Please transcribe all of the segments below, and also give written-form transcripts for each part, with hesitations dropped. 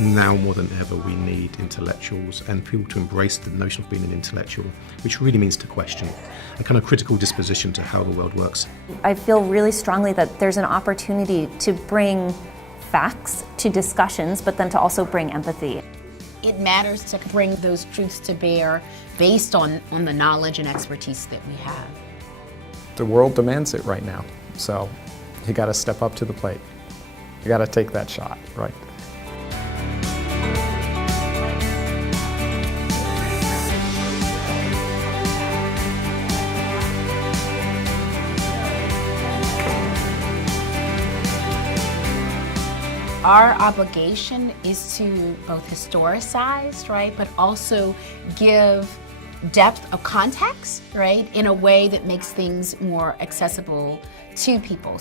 Now more than ever, we need intellectuals and people to embrace the notion of being an intellectual, which really means to question, a kind of critical disposition to how the world works. I feel really strongly that there's an opportunity to bring facts to discussions, but then to also bring empathy. It matters to bring those truths to bear based on the knowledge and expertise that we have. The world demands it right now, so you got to step up to the plate. You got to take that shot, right? Our obligation is to both historicize, right, but also give depth of context, right, in a way that makes things more accessible to people.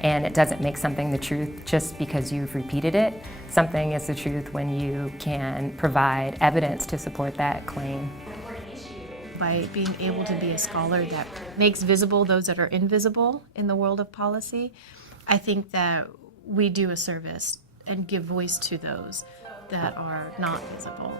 And it doesn't make something the truth just because you've repeated it. Something is the truth when you can provide evidence to support that claim. By being able to be a scholar that makes visible those that are invisible in the world of policy, I think that we do a service and give voice to those that are not visible.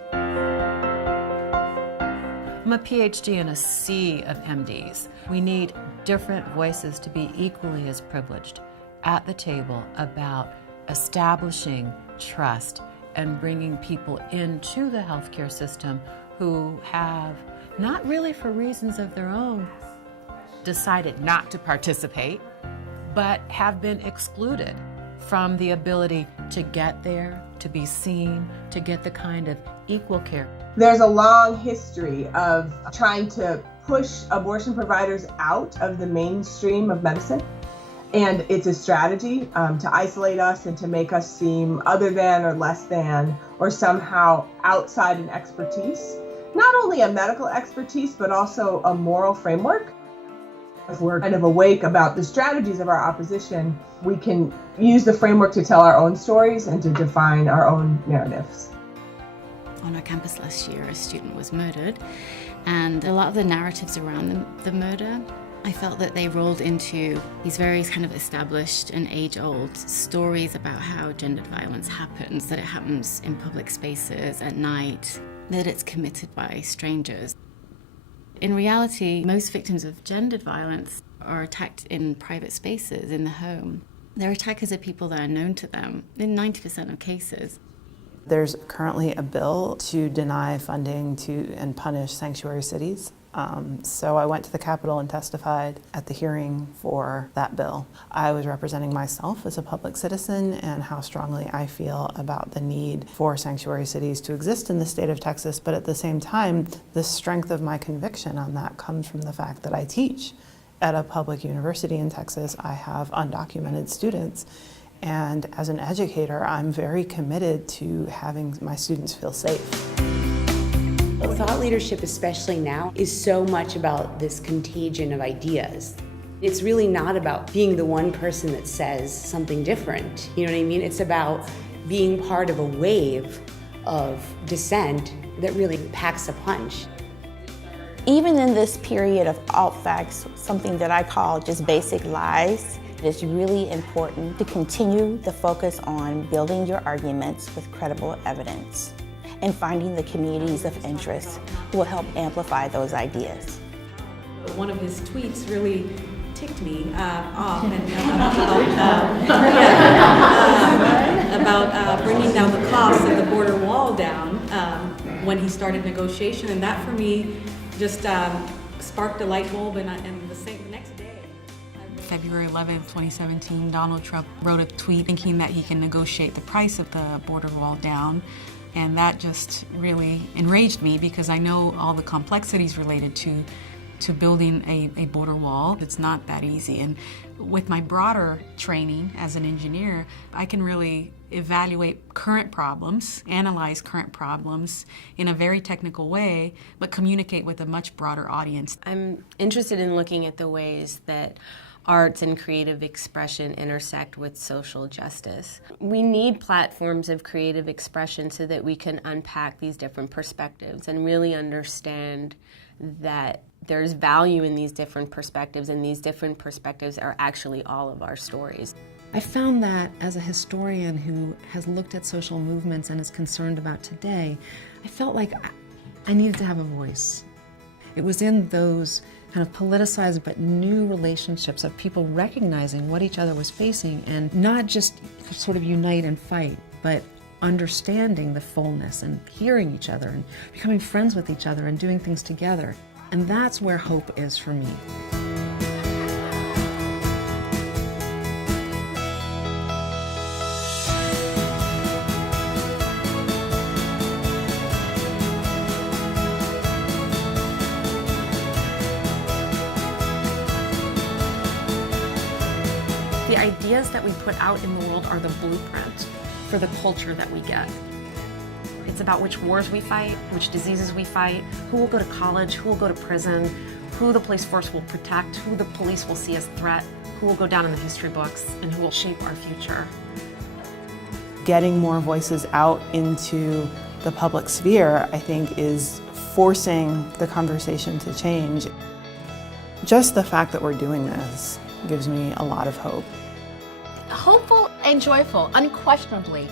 I'm a PhD and a sea of MDs. We need different voices to be equally as privileged at the table about establishing trust and bringing people into the healthcare system who have, not really for reasons of their own, decided not to participate, but have been excluded from the ability to get there, to be seen, to get the kind of equal care. There's a long history of trying to push abortion providers out of the mainstream of medicine. And it's a strategy to isolate us and to make us seem other than or less than or somehow outside an expertise. Not only a medical expertise, but also a moral framework. If we're kind of awake about the strategies of our opposition, we can use the framework to tell our own stories and to define our own narratives. On our campus last year, a student was murdered, and a lot of the narratives around the murder, I felt that they rolled into these very kind of established and age-old stories about how gendered violence happens, that it happens in public spaces at night, that it's committed by strangers. In reality, most victims of gendered violence are attacked in private spaces, in the home. Their attackers are people that are known to them in 90% of cases. There's currently a bill to deny funding to and punish sanctuary cities. So I went to the Capitol and testified at the hearing for that bill. I was representing myself as a public citizen and how strongly I feel about the need for sanctuary cities to exist in the state of Texas, but at the same time, the strength of my conviction on that comes from the fact that I teach at a public university in Texas. I have undocumented students, and as an educator, I'm very committed to having my students feel safe. Thought leadership, especially now, is so much about this contagion of ideas. It's really not about being the one person that says something different, you know what I mean? It's about being part of a wave of dissent that really packs a punch. Even in this period of alt facts, something that I call just basic lies, it's really important to continue the focus on building your arguments with credible evidence and finding the communities of interest who will help amplify those ideas. One of his tweets really ticked me off about bringing down the cost of the border wall down when he started negotiation, and that for me just sparked a light bulb, and the next day. February 11th, 2017, Donald Trump wrote a tweet thinking that he can negotiate the price of the border wall down. And that just really enraged me because I know all the complexities related to building a border wall. It's not that easy. And with my broader training as an engineer, I can really evaluate current problems, analyze current problems in a very technical way, but communicate with a much broader audience. I'm interested in looking at the ways that arts and creative expression intersect with social justice. We need platforms of creative expression so that we can unpack these different perspectives and really understand that there's value in these different perspectives, and these different perspectives are actually all of our stories. I found that as a historian who has looked at social movements and is concerned about today, I felt like I needed to have a voice. It was in those kind of politicized but new relationships of people recognizing what each other was facing and not just sort of unite and fight, but understanding the fullness and hearing each other and becoming friends with each other and doing things together. And that's where hope is for me. The ideas that we put out in the world are the blueprint for the culture that we get. It's about which wars we fight, which diseases we fight, who will go to college, who will go to prison, who the police force will protect, who the police will see as a threat, who will go down in the history books, and who will shape our future. Getting more voices out into the public sphere, I think, is forcing the conversation to change. Just the fact that we're doing this gives me a lot of hope. Hopeful and joyful, unquestionably.